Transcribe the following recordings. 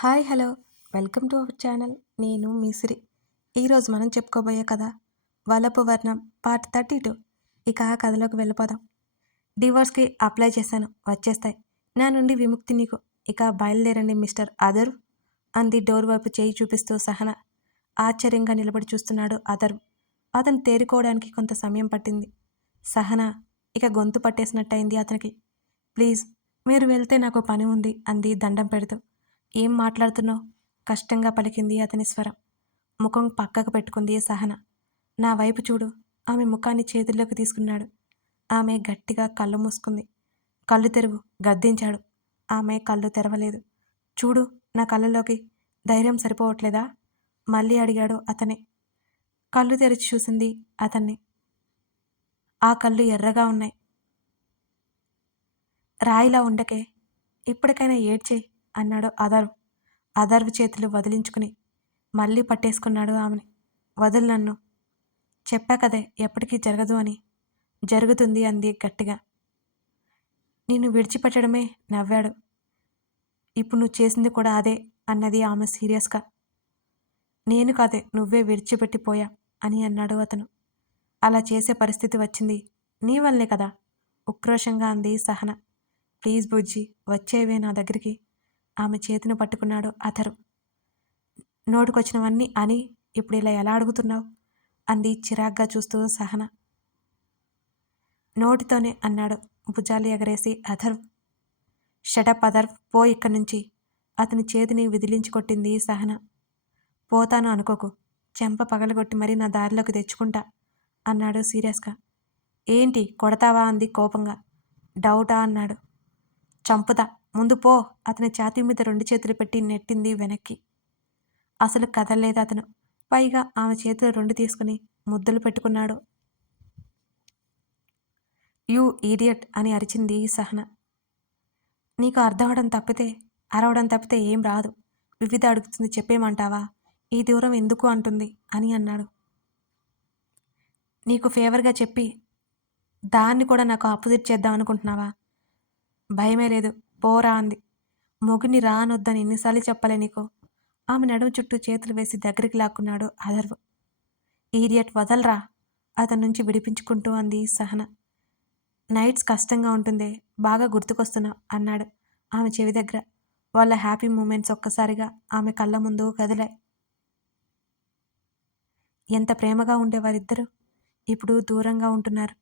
Hi hello. Welcome to our channel. నేను మీసిరి. ఈరోజు మనం చెప్పుకోబోయే కథ వలపు వర్ణం పార్ట్ థర్టీ టూ. ఇక ఆ కథలోకి వెళ్ళిపోదాం. డివోర్స్కి అప్లై చేశాను. వచ్చేస్తాయి. నా నుండి విముక్తి నీకు. ఇక బయలుదేరండి మిస్టర్ అదర్ అంది డోర్ వైపు చేయి చూపిస్తూ సహన. ఆశ్చర్యంగా నిలబడి చూస్తున్నాడు అదర్. అతను తేరుకోవడానికి కొంత సమయం పట్టింది. సహన ఇక గొంతు పట్టేసినట్టయింది అతనికి. ప్లీజ్ మీరు వెళ్తే నాకు పని ఉంది అంది దండం పెడుతూ. ఏం మాట్లాడుతున్నావు? కష్టంగా పలికింది అతని స్వరం. ముఖం పక్కకు పెట్టుకుంది సహన. నా వైపు చూడు. ఆమె ముఖాన్ని చేతుల్లోకి తీసుకున్నాడు. ఆమె గట్టిగా కళ్ళు మూసుకుంది. కళ్ళు తెరువు. గద్దించాడు. ఆమె కళ్ళు తెరవలేదు. చూడు నా కళ్ళలోకి. ధైర్యం సరిపోవట్లేదా? మళ్ళీ అడిగాడు అతనే. కళ్ళు తెరిచి చూసింది అతన్ని. ఆ కళ్ళు ఎర్రగా ఉన్నాయి. రాయిలా ఉండకే. ఇప్పటికైనా ఏడ్చేయి అన్నాడు అదర్వ్ అదర్వ్ చేతులు వదిలించుకుని మళ్ళీ పట్టేసుకున్నాడు ఆమెని. వదులు నన్ను. చెప్పా కదే ఎప్పటికీ జరగదు అని. జరుగుతుంది అంది గట్టిగా. నిన్ను విడిచిపెట్టడమే నవ్వాడు. ఇప్పుడు నువ్వు చేసింది కూడా అదే అన్నది ఆమె సీరియస్గా. నేను కాదే నువ్వే విడిచిపెట్టిపోయా అని అన్నాడు అతను. అలా చేసే పరిస్థితి వచ్చింది. నీ వల్లే కదా ఉక్రోషంగా అంది సహన. ప్లీజ్ బుజ్జి వచ్చేవే నా దగ్గరికి. ఆమె చేతిని పట్టుకున్నాడు అతరు నోటికొచ్చినవన్నీ అని ఇప్పుడు ఇలా ఎలా అడుగుతున్నావు? అంది చిరాగ్గా చూస్తూ సహన. నోటితోనే అన్నాడు భుజాలు ఎగరేసి అథర్వ్ షటప్ అథర్వ్ పో ఇక్కడి నుంచి. అతని చేతిని విదిలించి కొట్టింది సహన. పోతాను అనుకోకు చెంప పగలగొట్టి మరీ నా దారిలోకి తెచ్చుకుంటా అన్నాడు సీరియస్గా. ఏంటి కొడతావా? అంది కోపంగా. డౌటా? అన్నాడు. చంపుతా ముందు పో. అతని ఛాతీ మీద రెండు చేతులు పెట్టి నెట్టింది వెనక్కి. అసలు కదలలేదు అతను. పైగా ఆమె చేతులు రెండు తీసుకుని ముద్దలు పెట్టుకున్నాడు. యూ ఈడియట్ అని అరిచింది సహన. నీకు అర్థమవడం తప్పితే అరవడం తప్పితే ఏం రాదు. వివిధ అడుగుతుంది చెప్పేమంటావా? ఈ దూరం ఎందుకు అంటుంది అని అన్నాడు. నీకు ఫేవర్గా చెప్పి దాన్ని కూడా నాకు ఆపోజిట్ చేద్దాం అనుకుంటున్నావా? భయమే లేదు. పోరా అంది మొగుని రానొద్దని ఎన్నిసార్లు చెప్పలే నీకు? ఆమె నడుము చుట్టూ చేతులు వేసి దగ్గరికి లాక్కున్నాడు అధర్వ్. ఈడియట్ వదలరా? అతని నుంచి విడిపించుకుంటూ అంది సహన. నైట్స్ కష్టంగా ఉంటుందే బాగా గుర్తుకొస్తున్నావు అన్నాడు ఆమె చెవి దగ్గర. వాళ్ళ హ్యాపీ మూమెంట్స్ ఒక్కసారిగా ఆమె కళ్ళ ముందు కదిలాయి. ఎంత ప్రేమగా ఉండేవారిద్దరూ. ఇప్పుడు దూరంగా ఉంటున్నారు.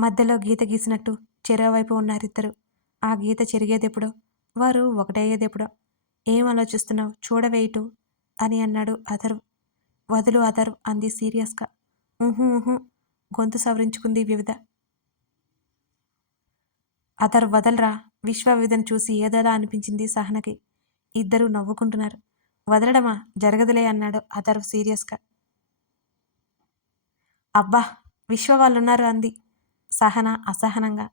మధ్యలో గీత గీసినట్టు చెరోవైపు ఉన్నారిద్దరు. ఆ గీత చెరిగేదెప్పుడో? వారు ఒకటయ్యేదెప్పుడో? ఏం ఆలోచిస్తున్నావు? చూడవేయటు అని అన్నాడు అథర్వ్ వదులు అథర్వ్ అంది సీరియస్గా ఊహు ఊహు గొంతు సవరించుకుంది వివిధ. అదర్ వదలరా. విశ్వవిధను చూసి ఏదోలా అనిపించింది సహనకి. ఇద్దరూ నవ్వుకుంటున్నారు. వదలడమా? జరగదులే అన్నాడు అథర్వ్ సీరియస్గా అబ్బా! విశ్వ వాళ్ళున్నారు అంది సహన అసహనంగా.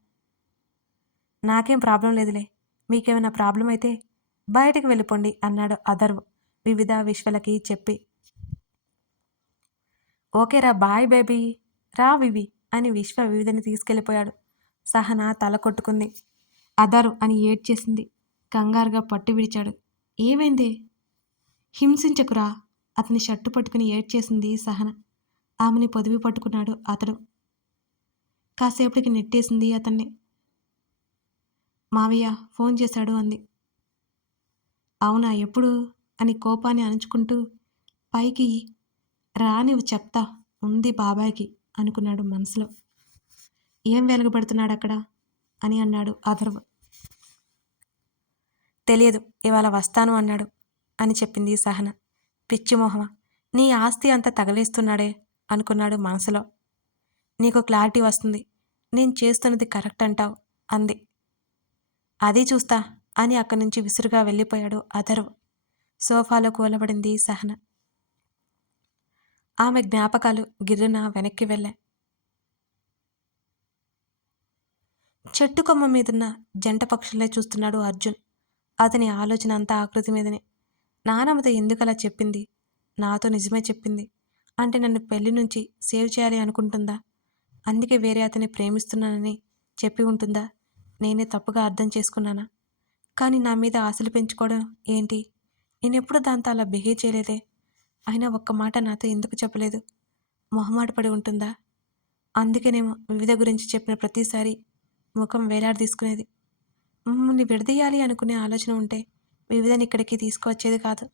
నాకేం ప్రాబ్లం లేదులే. మీకేమైనా ప్రాబ్లం అయితే బయటకు వెళ్ళిపోండి అన్నాడు అదర్వ్ వివిధ విశ్వలకి చెప్పి. ఓకేరా బాయ్ బేబీ. రా వివి అని విశ్వ వివిధని తీసుకెళ్ళిపోయాడు. సహన తల కొట్టుకుంది. అదరు అని ఏడ్చేసింది. కంగారుగా పట్టు విడిచాడు. ఏమైంది? హింసించకురా. అతని షర్టు పట్టుకుని ఏడ్చేసింది సహన. ఆమెని పొదివి పట్టుకున్నాడు అతడు. కాసేపటికి నెట్టేసింది అతన్ని. మావయ్య ఫోన్ చేశాడు అంది. అవునా ఎప్పుడు? అని కోపాన్ని అణుచుకుంటూ పైకి రానివి చెప్తా ఉంది బాబాయ్కి అనుకున్నాడు మనసులో. ఏం వెలుగుపడుతున్నాడు అక్కడ అని అన్నాడు అథర్వ్ తెలియదు ఇవాళ వస్తాను అన్నాడు అని చెప్పింది సహన. పిచ్చిమోహమ నీ ఆస్తి అంతా తగలేస్తున్నాడే అనుకున్నాడు మనసులో. నీకు క్లారిటీ వస్తుంది నేను చేస్తున్నది కరెక్ట్ అంటావు అంది. అది చూస్తా అని అక్కడి నుంచి విసురుగా వెళ్ళిపోయాడు అధర్వ్. సోఫాలో కూలబడింది సహన. ఆమె జ్ఞాపకాలు గిర్రున వెనక్కి వెళ్ళాయి. చెట్టు కొమ్మ మీదున్న జంట పక్షులే చూస్తున్నాడు అర్జున్. అతని ఆలోచన అంతా ఆకృతి మీదనే. నానమ్మతో ఎందుకలా చెప్పింది? నాతో నిజమే చెప్పింది. అంటే నన్ను పెళ్ళి నుంచి సేవ్ చేయాలి అనుకుంటుందా? అందుకే వేరే అతన్ని ప్రేమిస్తున్నానని చెప్పి ఉంటుందా? నేనే తప్పుగా అర్థం చేసుకున్నానా? కానీ నా మీద ఆశలు పెంచుకోవడం ఏంటి? నేనెప్పుడు దాంతో అలా బిహేవ్ చేయలేదే. అయినా ఒక్క మాట నాతో ఎందుకు చెప్పలేదు? మొహమాట పడి ఉంటుందా? అందుకేనేమో వివిధ గురించి చెప్పిన ప్రతిసారి ముఖం వేలాడి తీసుకునేది మమ్మల్ని విడదీయాలి అనుకునే ఆలోచన ఉంటే వివిధని ఇక్కడికి తీసుకువచ్చేది కాదు.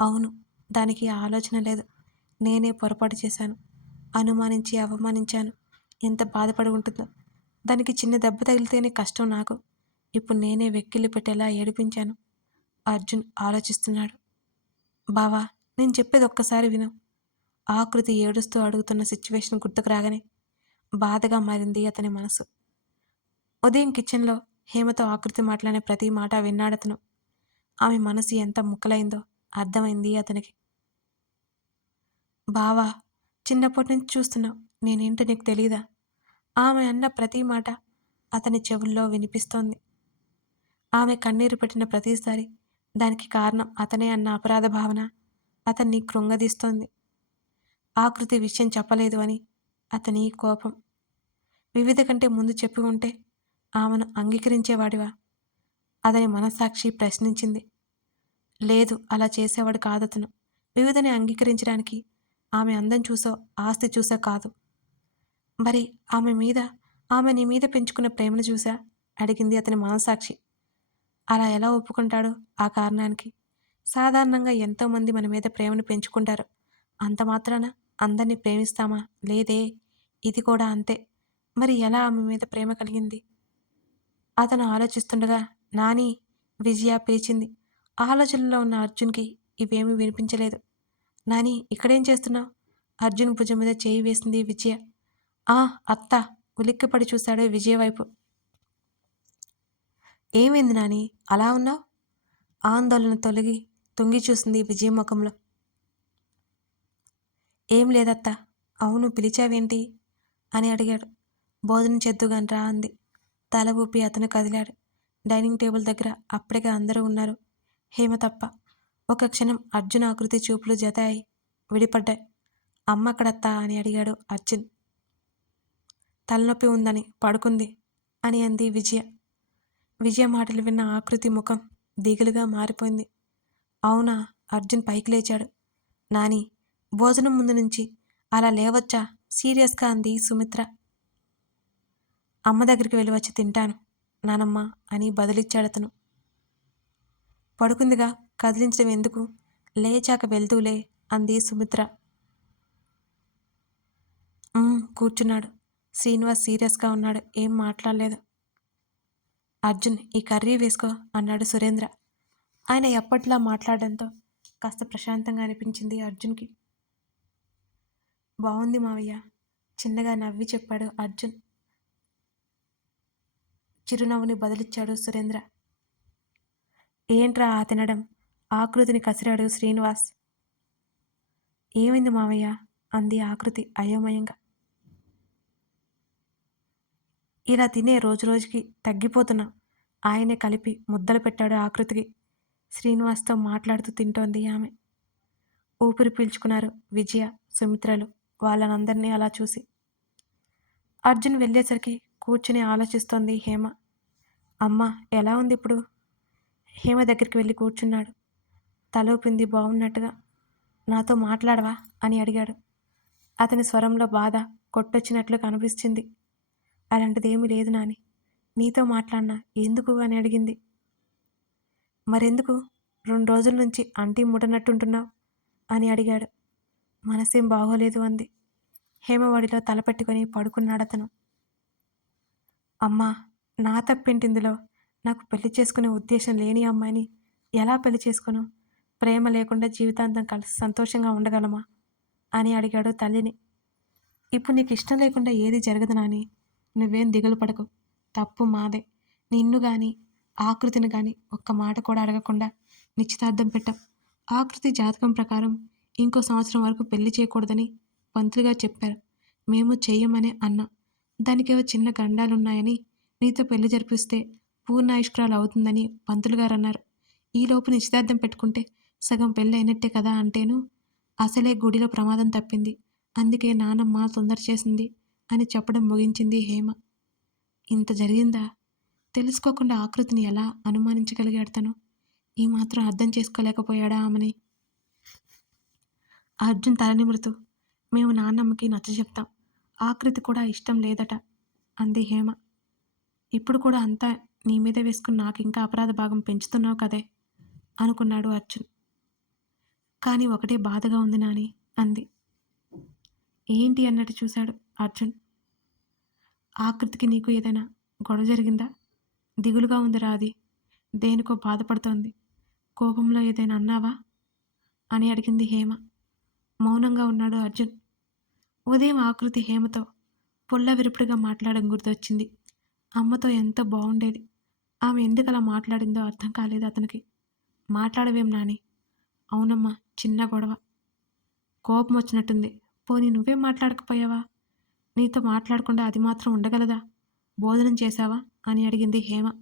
అవును దానికి ఆలోచన లేదు. నేనే పొరపాటు చేశాను. అనుమానించి అవమానించాను. ఎంత బాధపడి ఉంటుందో. దానికి చిన్న దెబ్బ తగిలితేనే కష్టం నాకు. ఇప్పుడు నేనే వెక్కిలి పెట్టేలా ఏడిపించాను. అర్జున్ ఆలోచిస్తున్నాడు. బావా నేను చెప్పేది ఒక్కసారి విను. ఆకృతి ఏడుస్తూ అడుగుతున్న సిచ్యువేషన్ గుర్తుకు రాగానే బాధగా మారింది అతని మనసు. ఉదయం కిచెన్లో హేమతో ఆకృతి మాట్లాడే ప్రతి మాట విన్నాడతను. ఆమె మనసు ఎంత ముక్కలైందో అర్థమైంది అతనికి. బావా చిన్నప్పటి నుంచి చూస్తున్నావు. నేనేంటో నీకు తెలీదా? ఆమె అన్న ప్రతి మాట అతని చెవుల్లో వినిపిస్తోంది. ఆమె కన్నీరు పెట్టిన ప్రతిసారి దానికి కారణం అతనే అన్న అపరాధ భావన అతన్ని కృంగదీస్తోంది. ఆకృతి విషయం చెప్పలేదు అని అతని కోపం. వివిధ కంటే ముందు చెప్పి ఉంటే ఆమెను అంగీకరించేవాడివా? అతని మనస్సాక్షి ప్రశ్నించింది. లేదు అలా చేసేవాడు కాదతను. వివిధని అంగీకరించడానికి ఆమె అందం చూసో ఆస్తి చూసో కాదు. మరి ఆమె మీద ఆమె నీ మీద పెంచుకున్న ప్రేమను చూసా అడిగింది అతని మనసాక్షి అలా ఎలా ఒప్పుకుంటాడు ఆ కారణానికి? సాధారణంగా ఎంతోమంది మన మీద ప్రేమను పెంచుకుంటారు. అంత మాత్రాన అందరినీ ప్రేమిస్తామా? లేదే. ఇది కూడా అంతే. మరి ఎలా ఆమె మీద ప్రేమ కలిగింది? అతను ఆలోచిస్తుండగా నాని విజయ పిలిచింది. ఆలోచనలో ఉన్న అర్జున్కి ఇవేమీ వినిపించలేదు. నాని ఇక్కడేం చేస్తున్నావు? అర్జున్ భుజం మీద చేయి వేసింది విజయ. ఆ అత్త ఉలిక్కిపడి చూశాడు విజయ వైపు. ఏమైంది నాని? అలా ఉన్నావు? ఆందోళన తొలగి తొంగి చూసింది విజయ ముఖంలో. ఏం లేదత్త అవును పిలిచావేంటి? అని అడిగాడు. భోజనం చేద్దుగాని రా అంది. తల ఊపి అతను కదిలాడు. డైనింగ్ టేబుల్ దగ్గర అప్పటికే అందరూ ఉన్నారు. హేమ తప్ప ఒక క్షణం అర్జున్ ఆకృతి చూపులు జతాయి విడిపడ్డాయి. అమ్మ అక్కడత్తా అని అడిగాడు అర్జున్. తలనొప్పి ఉందని పడుకుంది అని అంది విజయ. విజయ మాటలు విన్న ఆకృతి ముఖం దిగులుగా మారిపోయింది. అవునా అర్జున్ పైకి లేచాడు. నాని భోజనం ముందు నుంచి అలా లేవచ్చా? సీరియస్గా అంది సుమిత్ర. అమ్మ దగ్గరికి వెళ్ళి వచ్చి తింటాను నానమ్మ అని బదిలిచ్చాడు అతను. పడుకుందిగా కదిలించడం ఎందుకు? లేచాక వెళ్తూలే అంది సుమిత్ర. కూర్చున్నాడు. శ్రీనివాస్ సీరియస్గా ఉన్నాడు. ఏం మాట్లాడలేదు. అర్జున్ ఈ కర్రీ వేసుకో అన్నాడు సురేంద్ర. ఆయన ఎప్పట్లా మాట్లాడడంతో కాస్త ప్రశాంతంగా అనిపించింది అర్జున్కి. బాగుంది మావయ్య. చిన్నగా నవ్వి చెప్పాడు అర్జున్. చిరునవ్వుని బదిలిచ్చాడు సురేంద్ర. ఏంట్రా ఆ తినడం? ఆకృతిని కసిరాడు శ్రీనివాస్. ఏమైంది మావయ్య? అంది ఆకృతి అయోమయంగా. ఇలా తినే రోజు రోజుకి తగ్గిపోతున్నా. ఆయనే కలిపి ముద్దలు పెట్టాడు ఆకృతికి. శ్రీనివాస్తో మాట్లాడుతూ తింటోంది ఆమె. ఊపిరి పీల్చుకున్నారు విజయ సుమిత్రలు వాళ్ళనందరినీ అలా చూసి. అర్జున్ వెళ్ళేసరికి కూర్చుని ఆలోచిస్తోంది హేమ. అమ్మ ఎలా ఉంది ఇప్పుడు హేమ దగ్గరికి వెళ్ళి కూర్చున్నాడు. తలూపింది బాగున్నట్టుగా నాతో మాట్లాడవా? అని అడిగాడు. అతని స్వరంలో బాధ కొట్టొచ్చినట్లు కనిపించింది అలాంటిదేమీ లేదు నాని. నీతో మాట్లాడినా ఎందుకు అని అడిగింది. మరెందుకు? రెండు రోజుల నుంచి అంటీ ముట్టనట్టుంటున్నావు అని అడిగాడు. మనసేం బాగోలేదు అంది. హేమవాడిలో తలపెట్టుకొని పడుకున్నాడతను అమ్మా నా తప్పేంటిందులో నాకు పెళ్ళి చేసుకునే ఉద్దేశం లేని అమ్మాయిని ఎలా పెళ్ళి చేసుకును? ప్రేమ లేకుండా జీవితాంతం కలిసి సంతోషంగా ఉండగలమా? అని అడిగాడు తల్లిని. ఇప్పుడు నీకు ఇష్టం లేకుండా ఏది జరగదు నాని. నువ్వేం దిగులు పడకు. తప్పు మాదే. నిన్ను కానీ ఆకృతిని కానీ ఒక్క మాట కూడా అడగకుండా నిశ్చితార్థం పెట్టాం ఆకృతి జాతకం ప్రకారం ఇంకో సంవత్సరం వరకు పెళ్ళి చేయకూడదని పంతులుగా చెప్పారు. మేము చెయ్యమనే అన్నా. దానికేవో చిన్న గండాలున్నాయని నీతో పెళ్ళి జరిపిస్తే పూర్ణాయుష్కరాలు అవుతుందని పంతులు గారు అన్నారు ఈలోపు నిశ్చితార్థం పెట్టుకుంటే సగం పెళ్ళి అయినట్టే కదా అంటేను అసలే గుడిలో ప్రమాదం తప్పింది. అందుకే నానమ్మ తొందర చేసింది. అని చెప్పడం ముగించింది హేమ. ఇంత జరిగిందా? తెలుసుకోకుండా ఆకృతిని ఎలా అనుమానించగలిగాడు తను? ఈ మాత్రం అర్థం చేసుకోలేకపోయాడా ఆమెని? అర్జున్ తల మేము నాన్నమ్మకి నచ్చ చెప్తాం. ఆకృతి కూడా ఇష్టం లేదట అంది హేమ. ఇప్పుడు కూడా అంతా నీ మీద వేసుకుని నాకు ఇంకా అపరాధ భాగం పెంచుతున్నావు కదే అనుకున్నాడు అర్జున్. కానీ ఒకటే బాధగా ఉంది నాని అంది. ఏంటి అన్నట్టు చూశాడు? అర్జున్ ఆకృతికి నీకు ఏదైనా గొడవ జరిగిందా? దిగులుగా ఉందిరా అది. దేనికో బాధపడుతోంది. కోపంలో ఏదైనా అన్నావా? అని అడిగింది హేమ. మౌనంగా ఉన్నాడు అర్జున్. ఉదయం ఆకృతి హేమతో పుల్ల విరుపుడుగా మాట్లాడడం గుర్తొచ్చింది. అమ్మతో ఎంతో బాగుండేది ఆమె ఎందుకు అలా మాట్లాడిందో అర్థం కాలేదు అతనికి. మాట్లాడవేం నాని. అవునమ్మా చిన్న గొడవ. కోపం వచ్చినట్టుంది పోనీ నువ్వేం మాట్లాడకపోయావా? నీతో మాట్లాడకుండా అది మాత్రం ఉండగలదా? భోజనం చేశావా? అని అడిగింది హేమ.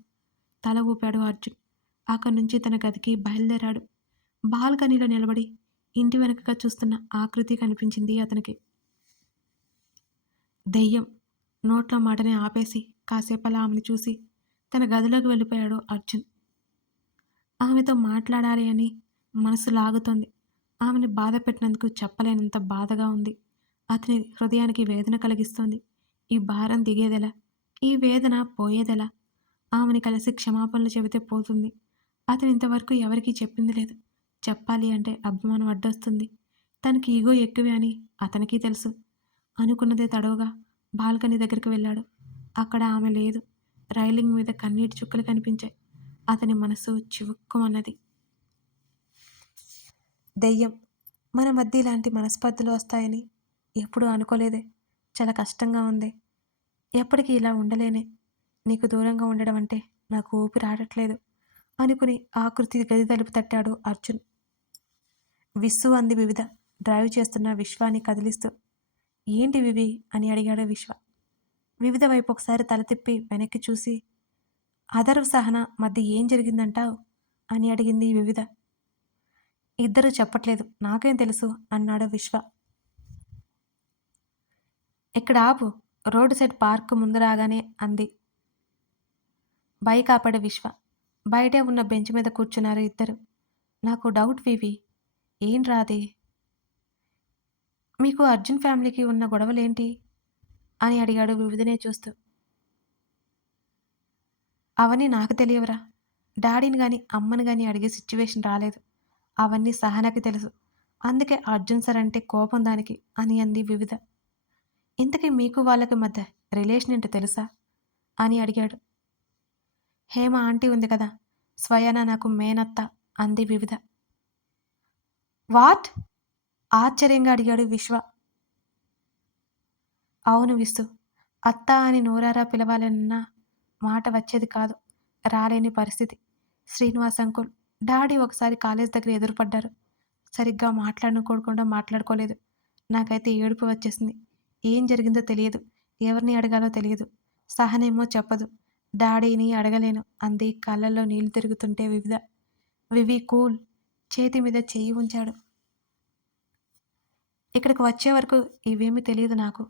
తల ఊపాడు అర్జున్. అక్కడి నుంచి తన గదికి బయలుదేరాడు. బాల్కనీలో నిలబడి ఇంటి వెనకగా చూస్తున్న ఆకృతి కనిపించింది అతనికి. దెయ్యం నోట్లో మాటని ఆపేసి కాసేపలా ఆమెను చూసి తన గదిలోకి వెళ్ళిపోయాడు అర్జున్. ఆమెతో మాట్లాడాలి అని మనసు లాగుతోంది. ఆమెను బాధ పెట్టినందుకు చెప్పలేనంత బాధగా ఉంది. అతని హృదయానికి వేదన కలిగిస్తోంది. ఈ భారం దిగేదెలా? ఈ వేదన పోయేదెలా? ఆమెని కలిసి క్షమాపణలు చెబితే పోతుంది. అతను ఇంతవరకు ఎవరికీ చెప్పింది లేదు. చెప్పాలి అంటే అభిమానం అడ్డొస్తుంది. తనకి ఈగో ఎక్కువే అని అతనికి తెలుసు. అనుకున్నదే తడవుగా బాల్కనీ దగ్గరికి వెళ్ళాడు. అక్కడ ఆమె లేదు. రైలింగ్ మీద కన్నీటి చుక్కలు కనిపించాయి. అతని మనసు చివుక్కుమన్నది. దెయ్యం. మన మధ్య ఇలాంటి మనస్పర్ధలు వస్తాయని ఎప్పుడూ అనుకోలేదే. చాలా కష్టంగా ఉంది. ఎప్పటికీ ఇలా ఉండలేనే. నీకు దూరంగా ఉండడం అంటే నాకు ఊపిరి ఆడట్లేదు అనుకుని ఆకృతి గది తలుపు తట్టాడు అర్జున్. విస్సు అంది వివిధ. డ్రైవ్ చేస్తున్న విశ్వాన్ని కదిలిస్తూ. ఏంటి వివి? అని అడిగాడు విశ్వ. వివిధ వైపు ఒకసారి తల తిప్పి వెనక్కి చూసి అదర్వ్ సహన మధ్య ఏం జరిగిందంటావు? అని అడిగింది వివిధ. ఇద్దరు చెప్పట్లేదు. నాకేం తెలుసు అన్నాడు విశ్వ. ఇక్కడ ఆపు. రోడ్డు సైడ్ పార్క్ ముందు రాగానే అంది. బైక్ ఆపాడు విశ్వ. బయటే ఉన్న బెంచ్ మీద కూర్చున్నారు ఇద్దరు. నాకు డౌట్ వివి. ఏం రాదే? మీకు అర్జున్ ఫ్యామిలీకి ఉన్న గొడవలేంటి? అని అడిగాడు వివిధనే చూస్తూ. అవన్నీ నాకు తెలియవరా. డాడీని కానీ అమ్మని కానీ అడిగే సిచ్యువేషన్ రాలేదు. అవన్నీ సహనకి తెలుసు. అందుకే అర్జున్ సార్ అంటే కోపం దానికి అని అంది వివిధ. ఇంతకీ మీకు వాళ్ళకి మధ్య రిలేషన్ ఏంటో తెలుసా? అని అడిగాడు. హేమ ఆంటీ ఉంది కదా స్వయాన నాకు మేనత్త అంది వివిధ. వాట్? ఆశ్చర్యంగా అడిగాడు విశ్వ. అవును విసు అత్త అని నోరారా పిలవాలన్న మాట వచ్చేది కాదు రాలేని పరిస్థితి. శ్రీనివాస్ అంకుల్ డాడీ ఒకసారి కాలేజ్ దగ్గర ఎదురుపడ్డారు. సరిగ్గా మాట్లాడుకోకుండా మాట్లాడుకోలేదు. నాకైతే ఏడుపు వచ్చేసింది. ఏం జరిగిందో తెలియదు. ఎవరిని అడగాలో తెలియదు. సహనేమో చెప్పదు. డాడీని అడగలేను అంది. కళ్ళల్లో నీళ్ళు తిరుగుతుంటే వివిధ. వివి కూల్. చేతి మీద చేయి ఉంచాడు. ఇక్కడికి వచ్చే వరకు ఇవేమీ తెలియదు నాకు.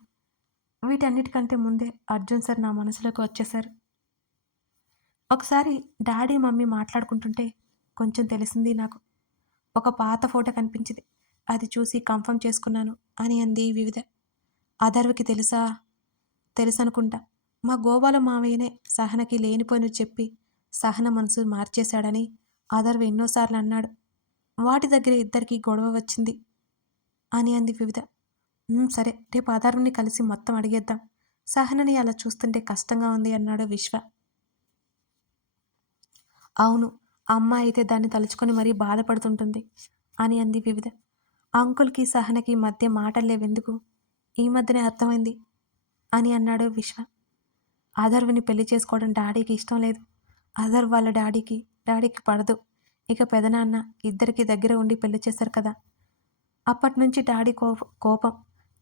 వీటన్నిటికంటే ముందే అర్జున్ సార్ నా మనసులోకి వచ్చేశారు. ఒకసారి డాడీ మమ్మీ మాట్లాడుకుంటుంటే కొంచెం తెలిసింది నాకు. ఒక పాత ఫోటో కనిపించింది. అది చూసి కన్ఫర్మ్ చేసుకున్నాను అని అంది వివిధ. అధర్వకి తెలుసా? తెలుసనుకుంటా. మా గోవాల మావయ్యనే సహనకి లేనిపోయిన చెప్పి సహన మనసు మార్చేశాడని అధర్వ ఎన్నోసార్లు అన్నాడు. వాటి దగ్గర ఇద్దరికి గొడవ వచ్చింది అని అంది వివిధ. సరే రేపు అధర్వని కలిసి మొత్తం అడిగేద్దాం. సహనని అలా చూస్తుంటే కష్టంగా ఉంది అన్నాడు విశ్వ. అవును అమ్మ అయితే దాన్ని తలుచుకొని మరీ బాధపడుతుంటుంది అని అంది వివిధ. అంకుల్కి సహనకి మధ్య మాటలు లేవెందుకు? ఈ మధ్యనే అర్థమైంది అని అన్నాడు విశ్వ అధర్వని పెళ్ళి చేసుకోవడం డాడీకి ఇష్టం లేదు. ఆధర్ వాళ్ళ డాడీకి డాడీకి పడదు. ఇక పెదనాన్న ఇద్దరికి దగ్గర ఉండి పెళ్ళి చేశారు కదా. అప్పటి నుంచి డాడీ కోప కోపం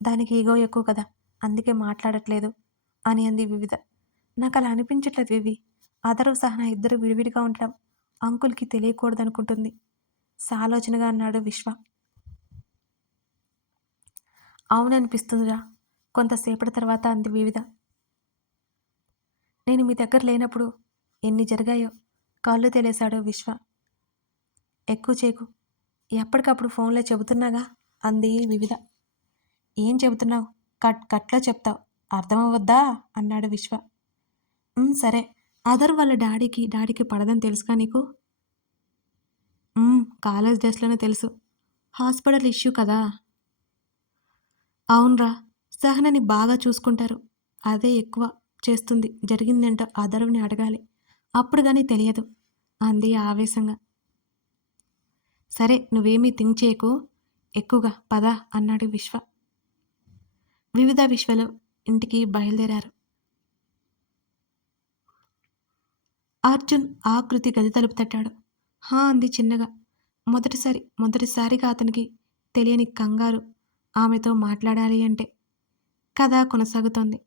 దానికి ఈగో ఎక్కువ కదా. అందుకే మాట్లాడట్లేదు అని అంది వివిధ. నాకు అలా అనిపించట్లేదు వివి. అదరు సహనా ఇద్దరు విడివిడిగా ఉండడం అంకుల్కి తెలియకూడదనుకుంటుంది. సాలోచనగా అన్నాడు విశ్వ. అవుననిపిస్తుందిరా. కొంతసేపటి తర్వాత అంది వివిధ. నేను మీ దగ్గర లేనప్పుడు ఎన్ని జరిగాయో కాళ్ళు తెలిసాడు విశ్వ. ఎక్కువ చేకు ఎప్పటికప్పుడు ఫోన్లో చెబుతున్నాగా? అంది వివిధ. ఏం చెబుతున్నావు? కట్ కట్లో చెప్తావు. అర్థమవద్దా అన్నాడు విశ్వ. సరే. అదర్ వాళ్ళ డాడీకి డాడీకి పడదని తెలుసుగా నీకు? కాలేజ్ డేస్లోనే తెలుసు. హాస్పిటల్ ఇష్యూ కదా? అవునరా సహనని బాగా చూసుకుంటారు. అదే ఎక్కువ చేస్తుంది. జరిగిందేంటో అదర్వని అడగాలి. అప్పుడు కానీ తెలియదు. అంది ఆవేశంగా. సరే నువ్వేమీ థింక్ చేయకు. ఎక్కువగా పద అన్నాడు విశ్వ. వివిధ విశ్వలు ఇంటికి బయలుదేరారు. అర్జున్ ఆకృతి గది తలుపు తట్టాడు. హా అంది చిన్నగా. మొదటిసారి మొదటిసారిగా అతనికి తెలియని కంగారు ఆమెతో మాట్లాడాలి అంటే కథ కొనసాగుతోంది.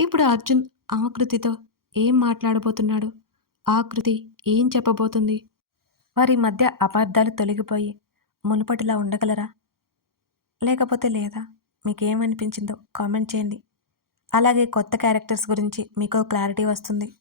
ఇప్పుడు అర్జున్ ఆకృతితో ఏం మాట్లాడబోతున్నాడు? ఆకృతి ఏం చెప్పబోతుంది? వారి మధ్య అపార్థాలు తొలగిపోయి మునుపటిలా ఉండగలరా? లేకపోతే లేదా? మీకేమనిపించిందో కామెంట్ చేయండి. అలాగే కొత్త క్యారెక్టర్స్ గురించి మీకు క్లారిటీ వస్తుంది.